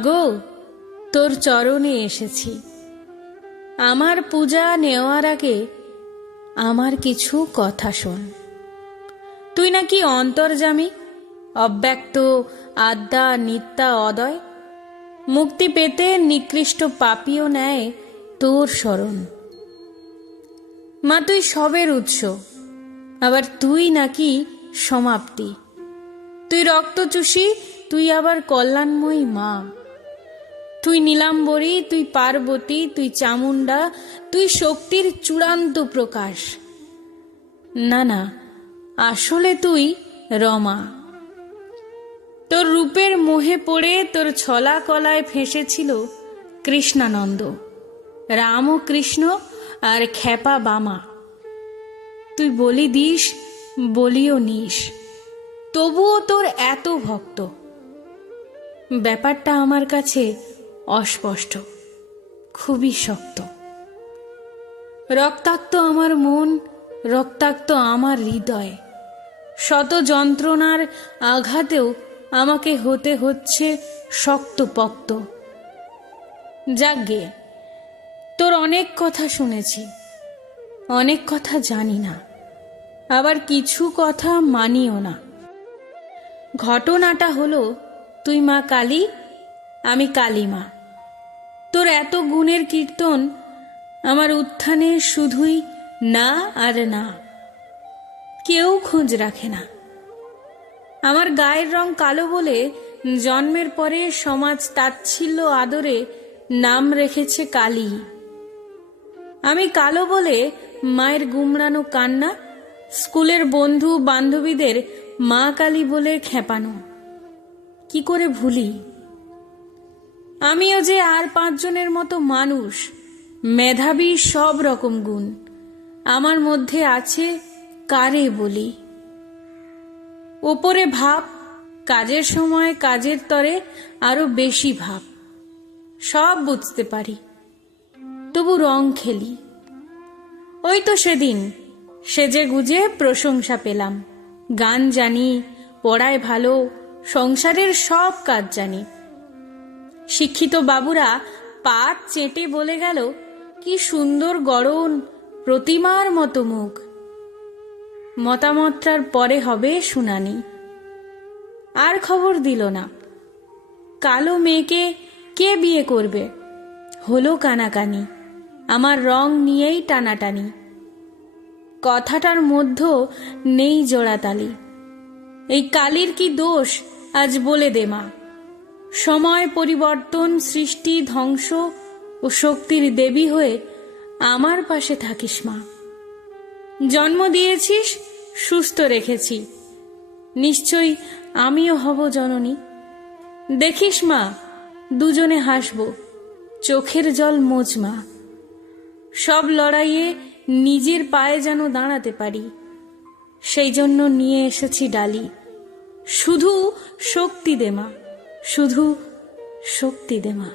মাগো, তোর চরণে এসেছি। আমার পূজা নেওয়ার আগে আমার কিছু কথা শোন। তুই নাকি অন্তর্যামী, অব্যক্ত আদ্যা নিত্যা অদয়। মুক্তি পেতে নিকৃষ্ট পাপীও নেয় তোর শরণ। মা, তুই সবের উৎস, আবার তুই নাকি সমাপ্তি। তুই রক্তচুষি, তুই আবার কল্যাণময়ী মা। তুই নীলাম্বরী, তুই পার্বতী, তুই চামুণ্ডা, তুই শক্তির চূড়ান্ত প্রকাশ। না না, আসলে তুই রমা। তোর রূপের মোহে পড়ে তোর ছলা কলায় ফেঁসেছিল কৃষ্ণানন্দ, রাম ও কৃষ্ণ আর খেপা বামা। তুই বলি দিস, বলিও নিস, তবুও তোর এত ভক্ত। ব্যাপারটা আমার কাছে অস্পষ্ট, খুবই শক্ত। রক্তাক্ত আমার মন, রক্তাক্ত আমার হৃদয়। শত যন্ত্রণার আঘাতেও আমাকে হতে হচ্ছে শক্তপোক্ত। যাকগে, তোর অনেক কথা শুনেছি, অনেক কথা জানি না, আবার কিছু কথা মানিও না। ঘটনাটা হলো, তুই মা কালী, আমি কালী মা। তোর এত গুণের কীর্তন, আমার উত্থানে শুধুই না আর না, কেউ খোঁজ রাখে না। আমার গায়ের রং কালো বলে জন্মের পরে সমাজ তাচ্ছিল্য আদরে নাম রেখেছে কালী। আমি কালো বলে মায়ের গুমড়ানো কান্না, স্কুলের বন্ধু বান্ধবীদের মা কালী বলে খেপানো, কি করে ভুলি? আমিও যে আর 5 জনের মতো মানুষ, মেধাবী, সব রকম গুণ আমার মধ্যে আছে, কারে বলি? ওপরে ভাব, কাজের সময় কাজের তরে আরো বেশি ভাব। সব বুঝতে পারি, তবু রং খেলি। ওই তো সেদিন সেজে গুজে প্রশংসা পেলাম। গান জানি, পড়ায় ভালো, সংসারের সব কাজ জানি। শিক্ষিত বাবুরা পাত চেটে বলে গেল, কি সুন্দর গড়ন, প্রতিমার মতো মুখ। মতামতটার পরে হবে শুনানি। আর খবর দিল না। কালো মেয়েকে কে বিয়ে করবে? হলো কানাকানি, আমার রং নিয়েই টানাটানি। কথাটার মধ্যে নেই জোড়াতালি। এই কালীর কি দোষ আজ বলে দে মা। সময় পরিবর্তন, সৃষ্টি ধ্বংস ও শক্তির দেবী হয়ে আমার পাশে থাকিস মা। জন্ম দিয়েছিস, সুস্থ রেখেছি, নিশ্চয়ই আমিও হব জননী। দেখিস মা, দুজনে হাসব, চোখের জল মোছ মা। সব লড়াইয়ে নিজের পায়ে যেন দাঁড়াতে পারি, সেই জন্য নিয়ে এসেছি ডালি। শুধু শক্তি দে মা, শুধু শক্তি দে মা।